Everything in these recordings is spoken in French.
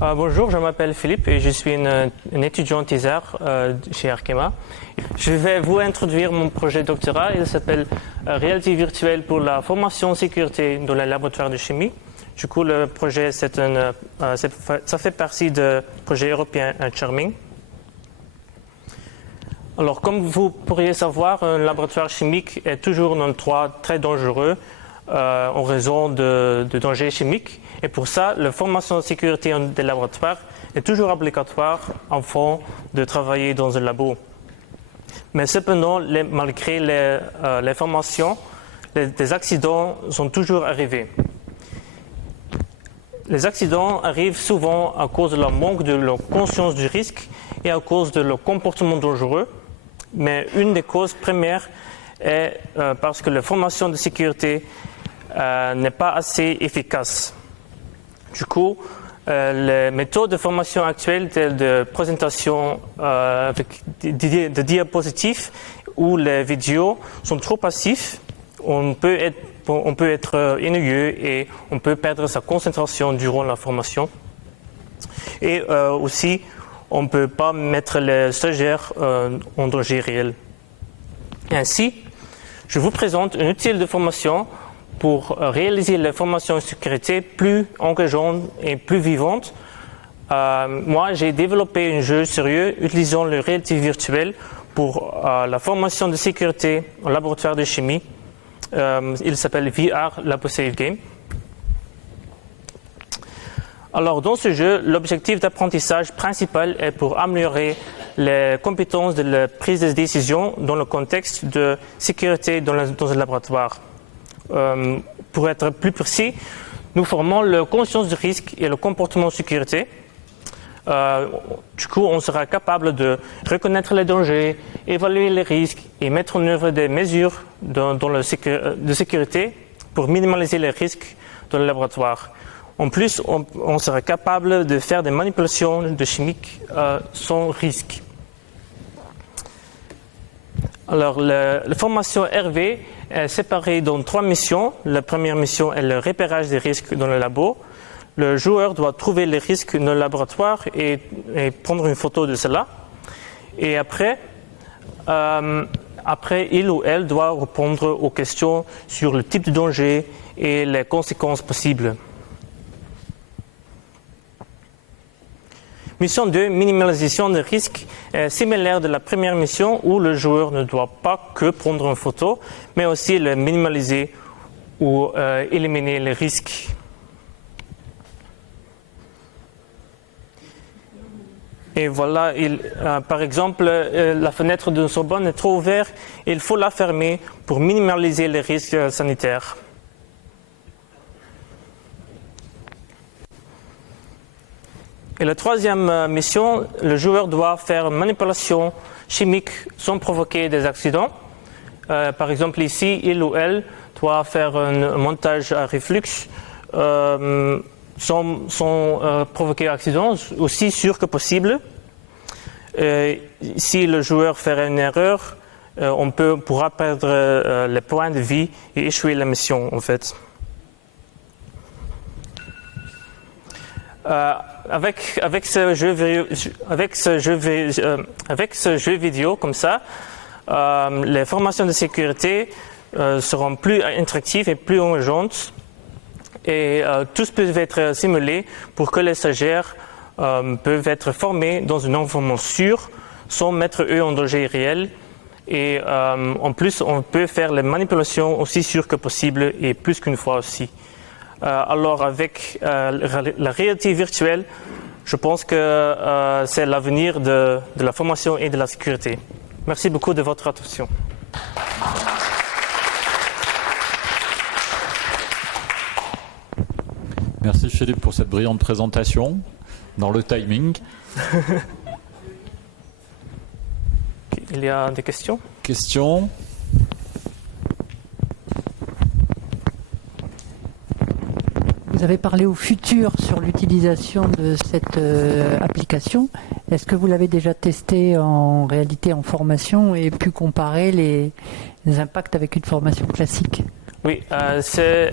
Bonjour, je m'appelle Philippe et je suis un étudiant thésard chez Arkema. Je vais vous introduire mon projet de doctorat. Il s'appelle Réalité virtuelle pour la formation sécurité dans les laboratoires de chimie. Du coup, le projet, ça fait partie du projet européen Charming. Alors, comme vous pourriez savoir, un laboratoire chimique est toujours un endroit très dangereux en raison de dangers chimiques. Et pour ça, la formation de sécurité des laboratoires est toujours obligatoire avant de travailler dans un labo. Mais cependant, malgré les formations, des accidents sont toujours arrivés. Les accidents arrivent souvent à cause de leur manque de leur conscience du risque et à cause de leur comportement dangereux. Mais une des causes premières est parce que la formation de sécurité n'est pas assez efficace. Du coup, les méthodes de formation actuelles, telles de présentation avec des diapositives ou les vidéos, sont trop passifs. On peut être ennuyeux et on peut perdre sa concentration durant la formation. Et aussi, on ne peut pas mettre les stagiaires en danger réel. Ainsi, je vous présente un outil de formation pour réaliser les formations en sécurité plus engageantes et plus vivantes. Moi, j'ai développé un jeu sérieux utilisant la réalité virtuelle pour la formation de sécurité en laboratoire de chimie. Il s'appelle VR LaboSafe Game. Alors, dans ce jeu, l'objectif d'apprentissage principal est pour améliorer les compétences de la prise de décision dans le contexte de sécurité dans un laboratoire. Pour être plus précis, nous formons la conscience du risque et le comportement de sécurité. Du coup, on sera capable de reconnaître les dangers, évaluer les risques et mettre en œuvre des mesures de sécurité pour minimaliser les risques dans le laboratoire. En plus, on sera capable de faire des manipulations de chimiques sans risque. Alors, la formation RV est séparée dans 3 missions. La première mission est le repérage des risques dans le labo. Le joueur doit trouver les risques dans le laboratoire et prendre une photo de cela. Et après, il ou elle doit répondre aux questions sur le type de danger et les conséquences possibles. Mission 2, minimalisation des risques, est similaire de la première mission où le joueur ne doit pas que prendre une photo, mais aussi le minimaliser ou éliminer les risques. Et voilà, par exemple, la fenêtre de Sorbonne est trop ouverte, il faut la fermer pour minimaliser les risques sanitaires. Et la troisième mission, le joueur doit faire une manipulation chimique sans provoquer des accidents. Par exemple, ici, il ou elle doit faire un montage à reflux sans provoquer d'accident, aussi sûr que possible. Si le joueur fait une erreur, on pourra perdre les points de vie et échouer la mission, en fait. Avec ce jeu vidéo comme ça, les formations de sécurité seront plus interactives et plus engageantes et tous peuvent être simulés pour que les stagiaires peuvent être formés dans un environnement sûr sans mettre eux en danger réel. Et en plus, on peut faire les manipulations aussi sûres que possible et plus qu'une fois aussi. Alors avec la réalité virtuelle, je pense que c'est l'avenir de la formation et de la sécurité. Merci beaucoup de votre attention. Merci Philippe pour cette brillante présentation, dans le timing. Il y a des questions ? Questions ? Vous avez parlé au futur sur l'utilisation de cette application. Est-ce que vous l'avez déjà testé en réalité en formation et pu comparer les impacts avec une formation classique? Oui, c'est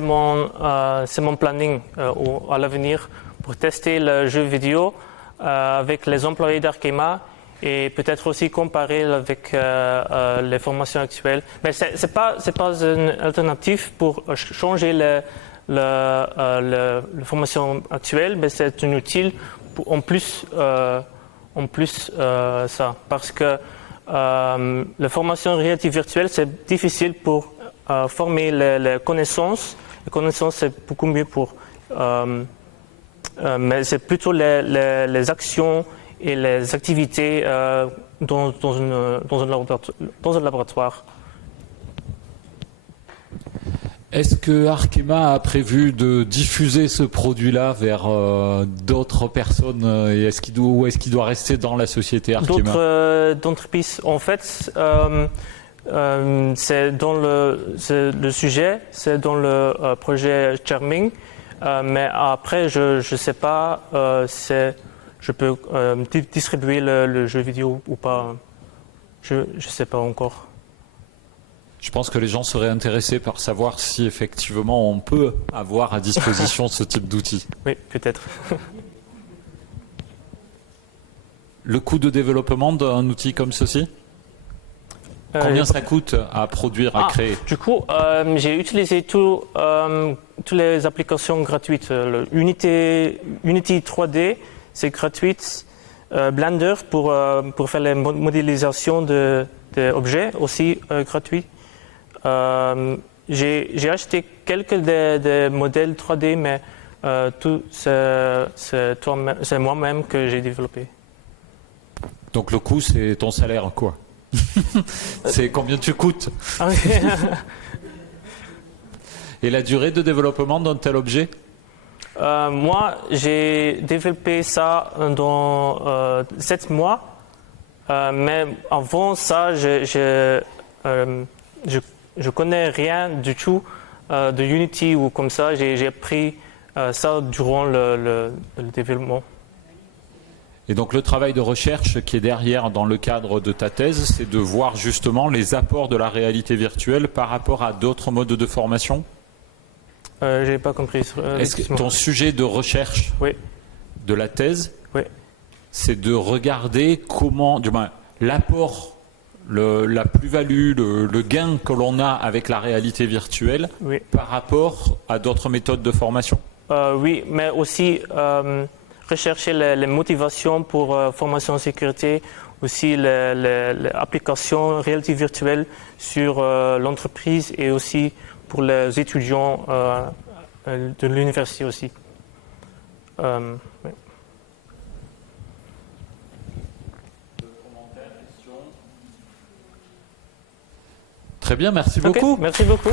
mon planning à l'avenir pour tester le jeu vidéo avec les employés d'Arkema et peut-être aussi comparer avec les formations actuelles. Mais ce n'est pas une alternative pour changer la formation actuelle, mais c'est un outil en plus ça. Parce que la formation réalité virtuelle, c'est difficile pour former les connaissances. Les connaissances, c'est beaucoup mieux pour... mais c'est plutôt les actions et les activités dans un laboratoire. Est-ce que Arkema a prévu de diffuser ce produit-là vers d'autres personnes et est-ce qu'il doit rester dans la société Arkema? D'autres entreprises, en fait, c'est dans le sujet, c'est dans le projet Charming, mais après, je ne sais pas si je peux distribuer le jeu vidéo ou pas. Je ne sais pas encore. Je pense que les gens seraient intéressés par savoir si effectivement on peut avoir à disposition ce type d'outils. Oui, peut-être. Le coût de développement d'un outil comme ceci? Combien ça coûte à produire, à créer? Du coup, j'ai utilisé toutes les applications gratuites. Unity 3D, c'est gratuit. Blender pour faire la modélisation d'objets, aussi gratuit. J'ai acheté quelques des modèles 3D, mais tout c'est moi-même que j'ai développé. Donc le coût, c'est ton salaire, quoi? C'est combien tu coûtes? Ah oui. Et la durée de développement d'un tel objet? Moi, j'ai développé ça dans 7 mois, mais avant ça, je connais rien du tout de Unity ou comme ça. J'ai appris ça durant le développement. Et donc le travail de recherche qui est derrière dans le cadre de ta thèse, c'est de voir justement les apports de la réalité virtuelle par rapport à d'autres modes de formation? Je n'ai pas compris. Est-ce que ton sujet de recherche de la thèse, c'est de regarder comment, du moins, l'apport, la plus-value, le gain que l'on a avec la réalité virtuelle par rapport à d'autres méthodes de formation? Oui, mais aussi rechercher les motivations pour formation en sécurité, aussi l'application réalité virtuelle sur l'entreprise et aussi pour les étudiants de l'université aussi. Très bien, merci beaucoup. Merci beaucoup.